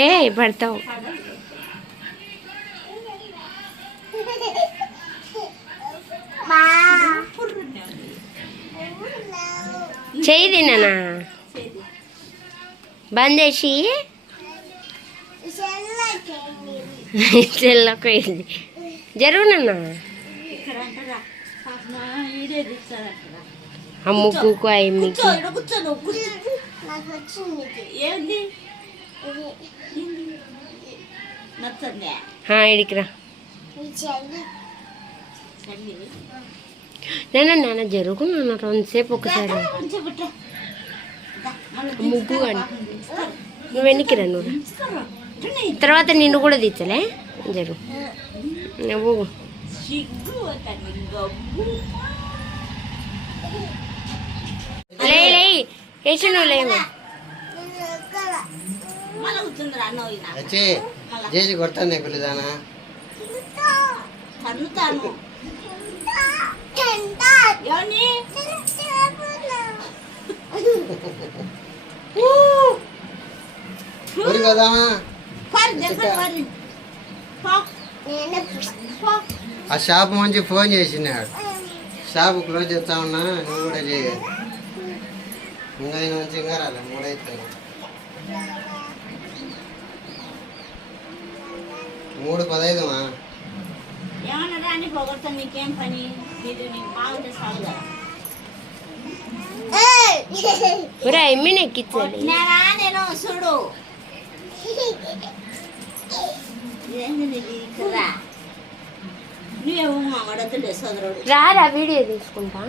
ఏ పడతావు చెయ్యి తిన్నానా బంద్ చేసి చెల్లకపోయింది జరుగునన్నా ఆ ముగ్గుకు అయ్యి ఇడికిరా నాన్న జరుగుకున్నా రెండుసేపు ఒకసారి ముగ్గు అని నువ్వు వెనక్కిరా నువ్వు తర్వాత నిన్ను కూడా తీర్చలే జరుగు నువ్వు వేసి నువ్వు లేవు చేసి కొడతాను పిల్లదానా కదామా ఆ షాప్ మంచి ఫోన్ చేసినాడు షాప్ క్లోజ్ చేస్తా ఉన్నా నువ్వు కూడా చేయాలి ఇంకా ఆయన మంచి ఇంకా రాలే 3 అవుతాయి 3:15 మీకేం పని ఎక్కించాలి నేను చూడు నువ్వేమో మా వడద్దులే సోదరుడు రారా వీడియో తీసుకుంటా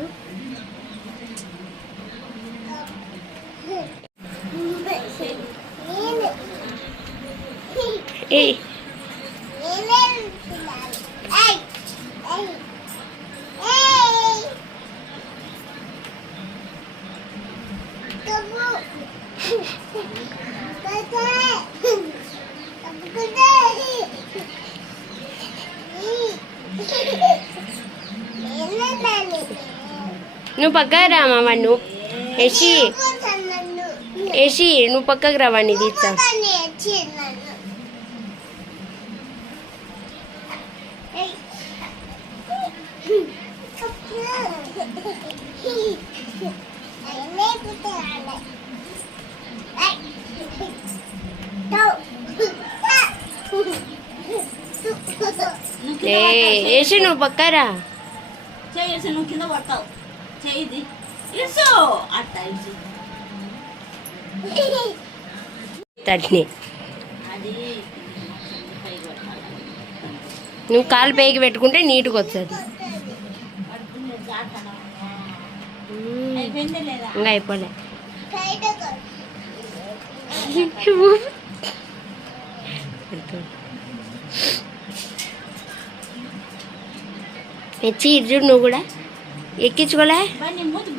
నువ్వు పక్కకు రామా వాడు ఏసి నువ్వు పక్కకు రావాడిని తీస్తా ఏసి నువ్వు పక్కరా చేసి నువ్వు కింద పడతావు చేయి ఇసు అట్ట ఇసు తడ్ని నువ్వు కాలు పైకి పెట్టుకుంటే నీట్గా వస్తుంది ఇంకా అయిపోలే ఎచ్చి ఇడ్రు నువ్వు కూడా ఎక్కించుకోలే ముద్దు